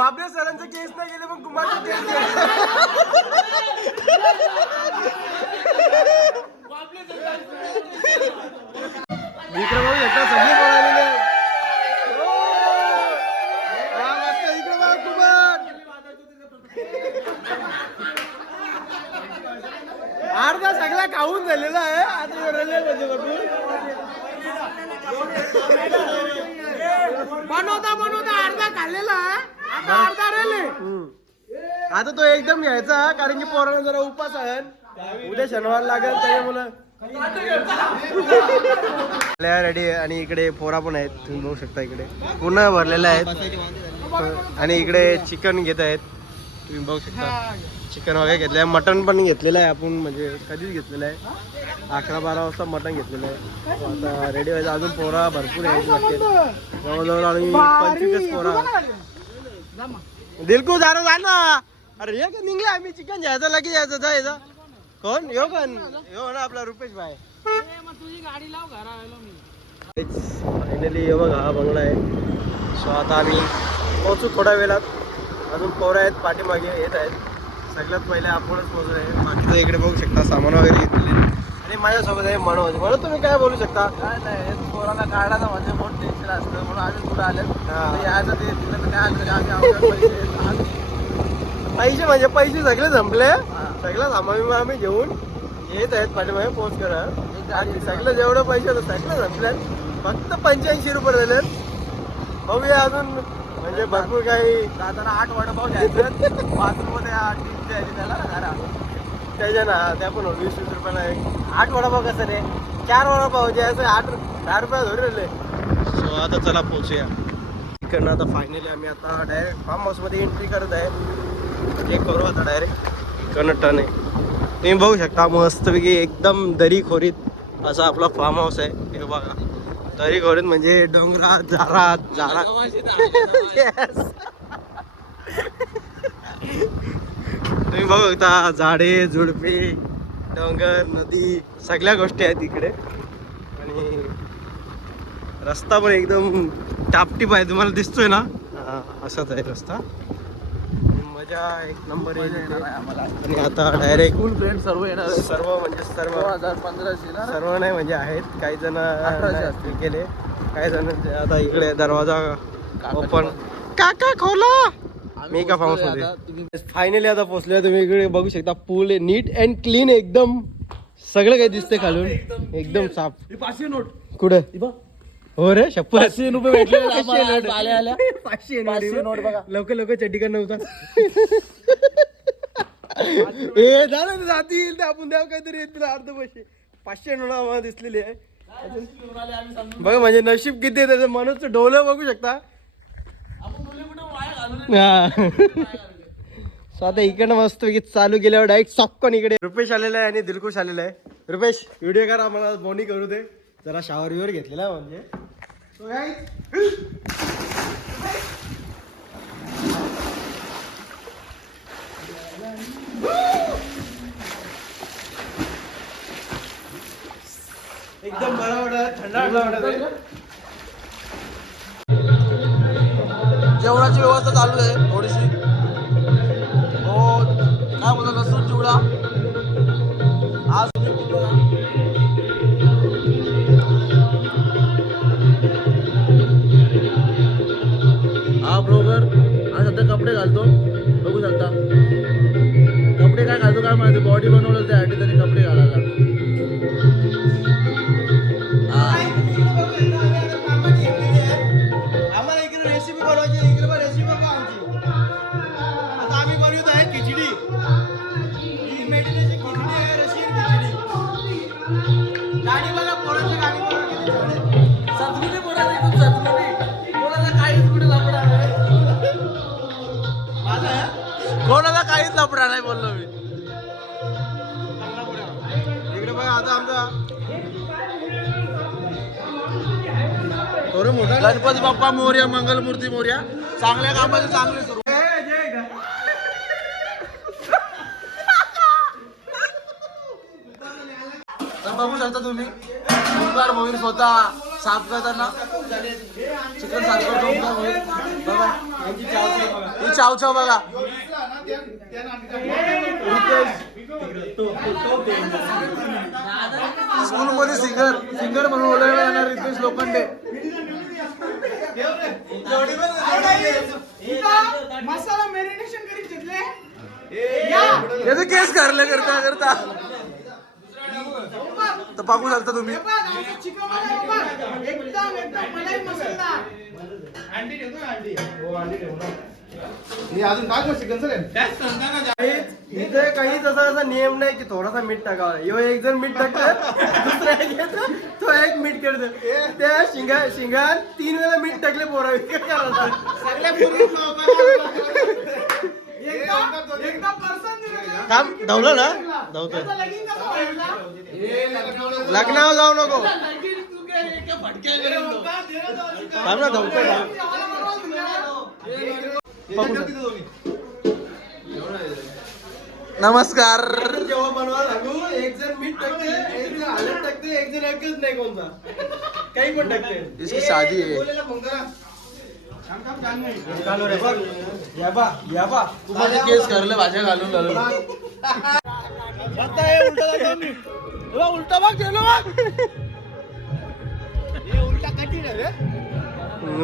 वाबले सरांचे केस नाही गेले पण कुमारचे केस गेले. विक्रम भाऊ एकदा सगळे बोलायले. इकडे बघा कुमार. अर्धा सगळा खाऊन झालेला आहे आता बनवता अर्धा खाल्लेला आता अर्धा राहिले. आता तो एकदम घ्यायचा कारण की पोरांना जरा उपास आहे उद्या शनिवार लागेल त्याच्यामुळे रेडी. आणि इकडे पोरा पण आहेत तुम्ही बघू शकता इकडे पूर्ण भरलेले आहेत. आणि इकडे चिकन घेत आहेत तुम्ही बघू शकता. चिकन वगैरे घेतलं आहे. मटण पण घेतलेलं आहे आपण म्हणजे कधीच घेतलेलं आहे. 11-12 वाजता मटण घेतलेलं आहे. आता रेडी व्हायचं. अजून पोरा भरपूर यायचे लागते. जवळजवळ आणि 25 पोरा. दिलकू झालं जा ना. अरे ये का निघले आम्ही चिकन घ्यायचं लगेच यायचं जायचं. कोण यो का यो ना आपला रुपेश भाई. फायनली हे बघा हा बंगला आहे. सो आता आम्ही पोहोचू थोड्या वेळात. अजून पोरं आहेत पाठीमागे येत आहेत. सगळ्यात पहिले आपणच पोहोचलो आहे. बाकीचं इकडे बघू शकता सामान वगैरे घेतलेले. आणि माझ्यासोबत आहे मनोज. म्हणून तुम्ही काय बोलू शकता. काय नाही पोराला काढायला म्हणजे मोठं टेन्शन असतं म्हणून आम्ही कुठं आले यायचं ते तिथं पैसे म्हणजे पैसे सगळे संपले. सगळं सामान आम्ही घेऊन येत आहेत पाठीमागे पोच करा. सगळं जेवढं पैसे होतं सगळं संपले. फक्त 85 रुपये झाले. बघूया अजून म्हणजे भरपूर काही. जाताना 8 वडापाव घ्यायचं 5 रुपये द्यायची त्याला घरा त्याच्या ना त्या पण 20-20 रुपयाला आहे. 8 वडापाव कसं रे 4 वडापाव जे असं 10 रुपये धरून राहिले. सो आता चला पोहोचूया इकडनं. आता फायनली आम्ही आता डायरेक्ट फार्म हाऊसमध्ये एंट्री करत आहे. हे करू आता डायरेक्ट इकडनं टर्न आहे. तुम्ही बघू शकता मस्तपैकी एकदम दरी खोरीत असा आपला फार्म हाऊस आहे. हे बघा दरी खोरीत म्हणजे डोंगरात झाडात तुम्ही बघू शकता झाडे झुडपे डोंगर नदी सगळ्या गोष्टी आहेत इकडे. आणि रस्ता पण एकदम टापटीप आहे. तुम्हाला दिसतोय ना असाच आहे रस्ता. मजा एक नंबर येईल आम्हाला. आणि आता डायरेक्ट स्कूल फ्रेंड सर्व येणार सर्व म्हणजे सर्व 2015 सर्व नाही म्हणजे आहेत काही जण 18 केले काही जण. आता इकडे दरवाजा ओपन काका खोला. मी का फार्म हाऊस मध्ये फायनली आता पोहोचलोय. तुम्ही इकडे बघू शकता पूल नीट अँड क्लीन एकदम. सगळं काही दिसतंय खालून एकदम साफ. 500 नोट कुठं हो रे 500 रुपये भेटले 500 नोट बघा. लोक चड्डीकर नव्हता. ए झालं जातील तर आपण द्याव काहीतरी अर्ध पैसे 500 नोट आम्हाला दिसलेली आहे. बघा म्हणजे नशीब किती आहे त्याचं. मनोजचं डोलं बघू शकता. आता इकडनं मस्त चालू केल्यावर डायरेक्ट सॉक्कन इकडे रुपेश आलेला आहे आणि दिलकुश आलेला आहे. रुपेश व्हिडिओ करा मला बोनी करू दे जरा शावर विवर घेतलेला म्हणजे. एकदम बरा वाटत थंड वाटत. जेवणाची व्यवस्था चालू आहे थोडीशी. हो काय बोलतो लसूण चिवडा आज हा ब्लॉगर आज सध्या कपडे घालतो बघू शकता. कपडे काय घालतो काय माहिती बॉडी बनवलं त्यासाठी तरी कपडे घालायला. आम्हाला इकडे रेसिपी बनवायची. इकडे रेसिपी बघा आमची. आता आम्ही बनवत आहे खिचडी. ही मेडिटेची खिचडी आहे रशियन खिचडी. गाडी बघा पोळाची गाडी बघा किती छान आहे. सदगुणी बोलायला एकदम सदगुणी कोणाला काहीच कुठे लपडा नाही. कोणाला काहीच लपडा नाही बोललो मी. इकडे बघा आता आमचा मोठा गणपती बाप्पा मोरया मंगलमूर्ती मोरया. चांगल्या कामाचे चांगले सुरू. बघू शकता तुम्ही मोहीर स्वतः साफ करताना चिकन साफ करतो बघा. ही चाव चाव बघा. स्कूलमध्ये सिंगर म्हणून ओळखला जाणार रितेश लोखंडे. मसाला मॅरिनेशन करीत घेतले. याचं केस करले करता करता तर पाकू शकता तुम्ही. चिकन एकदम एकदम मलाई मसाला. इथे काहीच असा नियम नाही की थोडासा मीठ टाकावा. ह्यो एक जण मीठ टाकतो, दुसरा एक येतो, तो एक मीठ करतो. त्या शिंगात 3 वेळा मीठ टाकले पोरा. काय करायचं? एकदा पर्सन थांब, धावलं ना? धावतोय. लगीन कसं व्हायचं? लग्नावर जाऊ नको. थांब ना, धावतोय ना. नमस्कार. जेव्हा बनवा लागू, एक जण मीठ टाकते, एक जण हळद टाकते, एक जण ऐकत नाही कोणता. काही पण टाकते. इसकी शादी आहे. तू माझे केस करले भाज्या घालून घालून. उलटा भाग गेलो.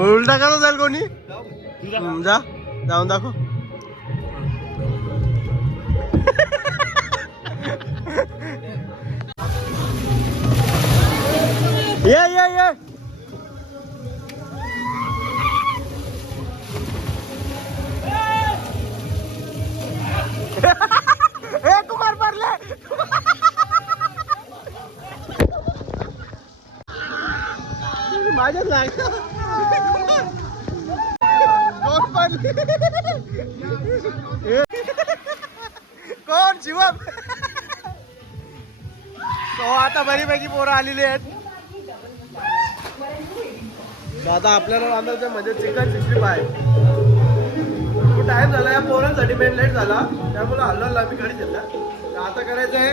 उलटा कसा जाईल कोणी? जा जाऊन दाखव. ये कुमार पडले. माझ्याच लाग. कोण शिवम? तो आता बरीपैकी पोरं आलेली आहेत. आता आपल्याला बांधायचं म्हणजे चिकन 65. खूप टाइम झाला या पोरांसाठी मेन लेट झाला, त्यामुळे हल्ला आम्ही घरी घेतला. आता करायचं आहे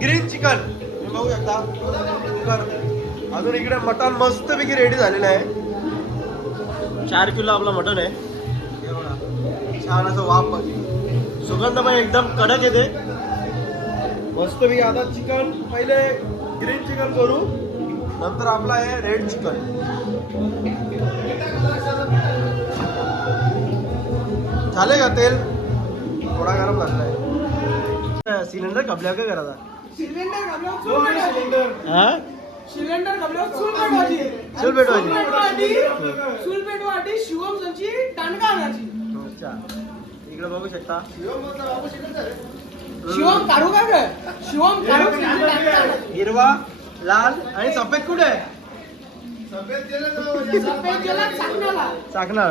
ग्रीन चिकन. बघू शकता कुकर. अजून इकडे मटण मस्तपैकी रेडी झालेलं आहे. 4 किलो आपलं मटण आहे. हे बघा, छान असं वाफ, सुगंध पण एकदम कडक येते मस्तपैकी. आता चिकन पहिले ग्रीन चिकन करू, नंतर आपला आहे रेड चिकन. झाले का तेल? थोडा गरम लागलाय. सिलेंडर कपल्या काय करायचा? सिलेंडर घालून चूल पेटवायची. हा, सिलेंडर घालून चूल पेटवायची. चूल पेटवायची. चूल पेटवायची. शिवम संची दांडका आणायची. अच्छा, इकडे बघू शकता. शिवम काढू का ग? शिवम काढू की दांडका आणायची. हिरवा, लाल आणि सफेद कुठे आहे? सफेद गेला चाकणाला. चाकणार.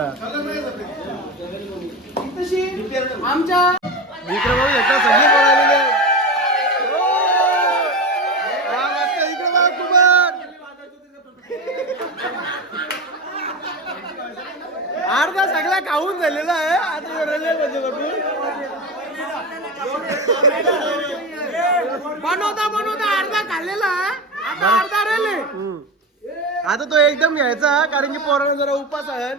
तशी आमच्या इकडे बघू शकता सगळी पळालेली आहे. हा, मस्त. इकडे बघा कुमार. अर्धा सगळा खाऊन झालेला आहे. आता रले बनवता अर्धा खाल्लेला आहे. आता अर्धा राहिले. आता तो एकदम घ्यायचा, कारण की पोरांना जरा उपास आहे.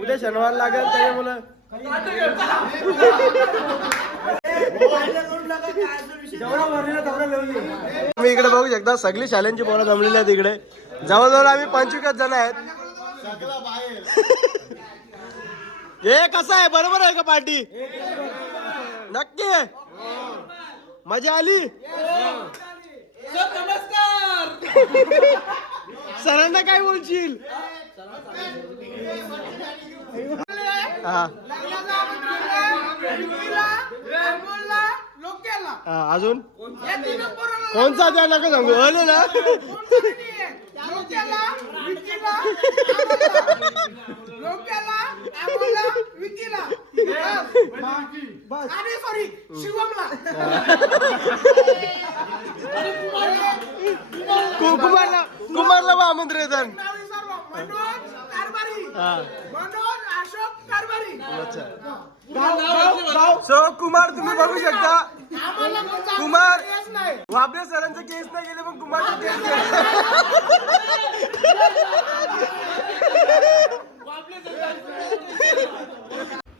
उद्या शनिवार लागेल त्याच्यामुळे. तुम्ही इकडे बघू शकता सगळी शाळांची पोरं जमलेली आहेत. इकडे जवळजवळ आम्ही 25 जण आहेत. हे कसं आहे, बरोबर आहे का पार्टी? नक्की मजा आली. सरांना काय बोलशील? हा, अजून कोणचा त्या नका सांगू. आले ना सॉरी शिवमला. कुमारला आमंत्रण. मनोज कारभारी. मनोज अशोक कारभारी. सो कुमार तुम्ही बघू शकता. कुमार नाही. वाबले सरांचं केस नाही गेले पण कुमारचं केस गेले.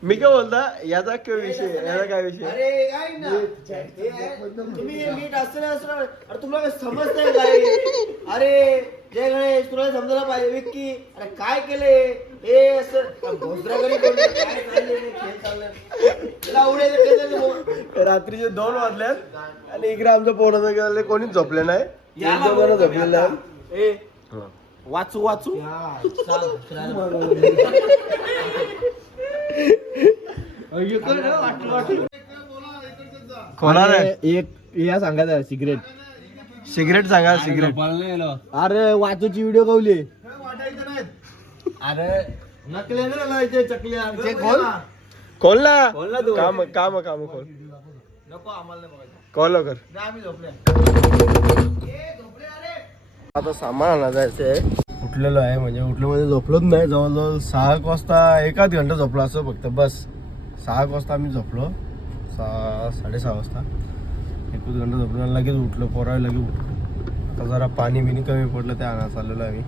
मी काय बोलता याचा काय विषय याचा काय विषय अरे काय ना तुम्ही नीट असं अरे तुला काय समजतंय काय अरे जय गणेश तुला समजायला पाहिजे विक्की अरे काय केले हे असं भोसराकडे खेळ चाललं रात्रीचे 2 वाजल्यात आणि इकडे आमचं पोराचं गेलं कोणीच झोपले नाही झोपलेलं आहे. ए वाचू वाचू कोणाला एक या सांगा सिगरेट सिगरेट सांगा सिगरेट अरे वाचूची व्हिडिओ कवली अरे नकले ना चकल्या खोल ना काम काम काम खोल नको आम्हाला नाही बघायचं कॉल लवकर आम्ही झोपले आता सामान आणा जायचंय उठलेलो आहे म्हणजे उठलो म्हणजे झोपलोच नाही जवळजवळ 6 वाजता 1 घंटा झोपलो असं फक्त बस 6 वाजता आम्ही झोपलो 6:30 वाजता 1 घंटा झोपलो आणि लगेच उठलो पोरावे लगेच उठलो आता जरा पाणी बिनी कमी पडलं ते आणा चाललेलो आहे आम्ही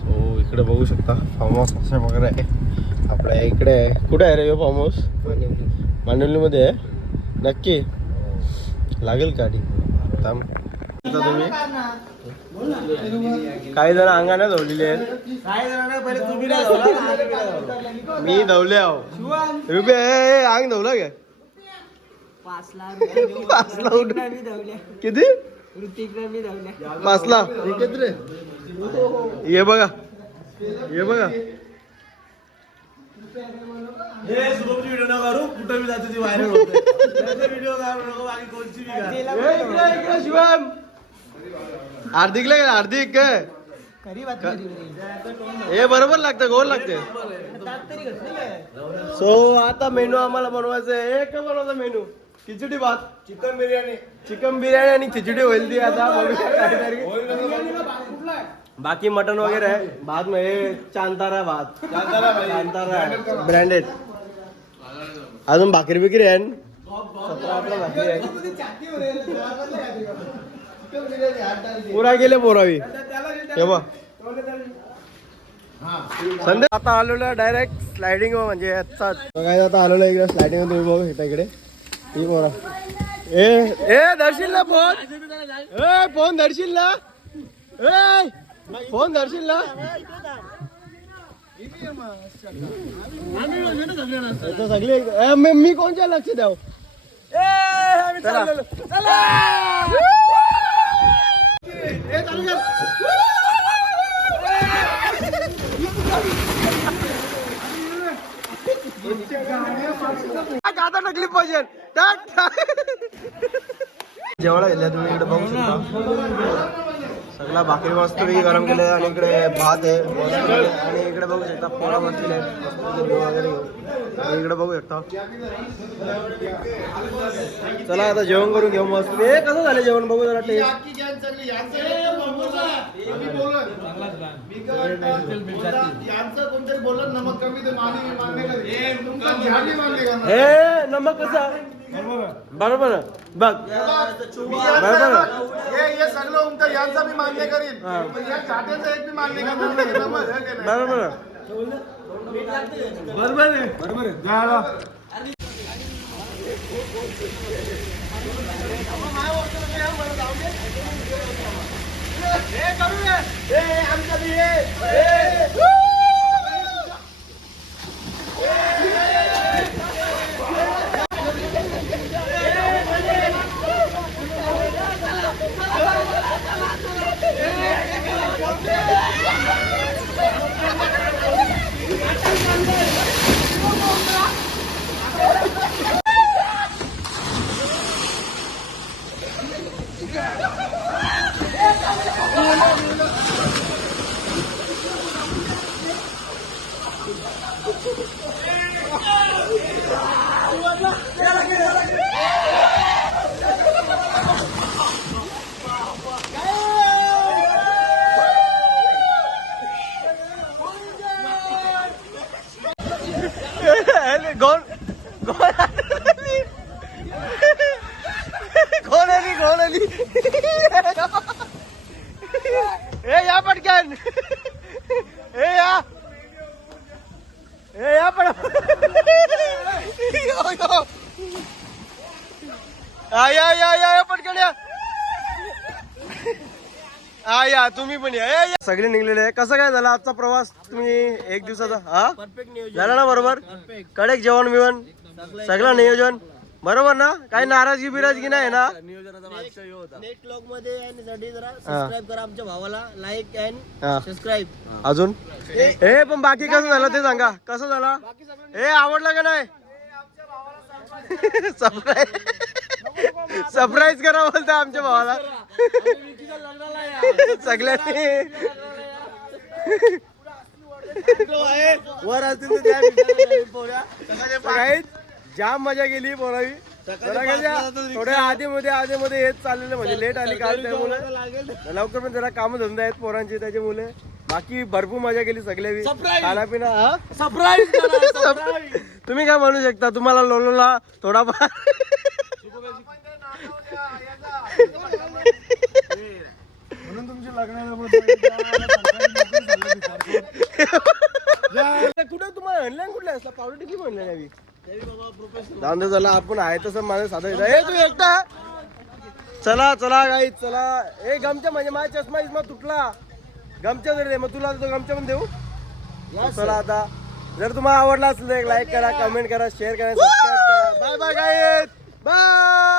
सो इकडे बघू शकता फार्म हाऊस अशा वगैरे आहे आपल्या इकडे आहे कुठे आहे रे फार्म हाऊस मांडवलीमध्ये आहे नक्की लागेल गाडी तुम्ही काही जण अंगाने धवलेले आहेत मी धवले आहो रुपये अंग धवला का 5 ला किती 5 ला ये बघा ये बघा व्हिडिओ न करू कुठं मी जातो ती व्हायरल होते व्हिडिओ नको बाकी कोणची शिवम हार्दिकला काय हार्दिक काय हे बरोबर लागतं गोल लागते सो आता मेनू आम्हाला बनवायचं आहे एक बनवायचा मेनू खिचडी भात चिकन बिर्याणी आणि खिचडी होईल ती आता बाकी मटन वगैरे आहे भात म्हणजे चांतारा भात चांतारा ब्रँडेड अजून भाकरी बिकरी आहे 17-18 भाकरी आहे पुरा गेले पोरावी हे बघ संध्या आता आलेलो डायरेक्ट स्लायडिंग म्हणजे काय आता आलेलो इकडे स्लायडिंग तुम्ही बघू शकता इकडे ही पोरा ए धरशील ना फोन ए फोन धरशील ना ए फोन धरशील ना सगळे मी कोणच्या लक्ष द्याव आता नकली पाहिजे जेवढा गेल्या तुम्ही इकडे बघू शकता सगळा भाकरी मस्त गरम केले आणि इकडे भात आहे आणि इकडे बघू शकता पोळा बसलेले वगैरे आणि इकडे बघू शकता चला आता जेवण करून घेऊ मस्त हे कसं झालं जेवण बघू जरा टेस्ट कोणतरी बोलत नमक कमी ते हे नमक कसं बरोबर बघ बरोबर हे सगळं उमतर यांचा मी मान्य करीन या चाट्याचा एक मी मान्य करणार बरोबर बरोबर आहे झाला गोल आली ए या पण या पटकन या तुम्ही पण या सगळे निघलेले आहे. कसं काय झाला आजचा प्रवास तुम्ही एक दिवसाचा हा परफेक्ट नियोजन झाला ना बरोबर कडक जेवण बिवण सगळं नियोजन बरोबर ना काही नाराजगी बिराजगी नाही ना नियोजनाचा बादशाह ह्यो होता. नेक्स्ट ब्लॉग मध्ये यासाठी जरा सबस्क्राईब करा आमच्या भावाला लाईक अँड हा. सबस्क्राईब अजून ए पण बाकी कसं झालं ते सांगा कसं झाला ए आवडलं का नाही सरप्राईज करा बोलतो आमच्या भावाला सगळ्यांनी वर असतील तर त्या मित्राला पोऱ्या. काही जाम मजा गेली पोरावी थोड्या आधी मध्ये येत चाललेलं म्हणजे लेट आली काल त्यामुळे लवकर पण जरा काम धंदा आहेत पोरांचे त्याच्यामुळे बाकी भरपूर मजा केली सगळे खाना पिना हा तुम्ही काय म्हणू शकता तुम्हाला लोलोला थोडाफार म्हणून तुमची लग्नाला कुठे तुम्हाला ऑनलाईन कुठले असला पावडर टिकी म्हणले नाही दांदा झाला आपण आहे तसं माझं साधं हे तू एकटा चला चला काही चला हे गमच्या म्हणजे माझा चष्मा इस्मा तुटला गमच्या जर दे मग तुला तो गमच्या पण देऊ चला आता जर तुम्हाला आवडला असेल तर एक लाईक करा कमेंट करा शेअर करा सबस्क्राईब करा बाय बाय गाईज बाय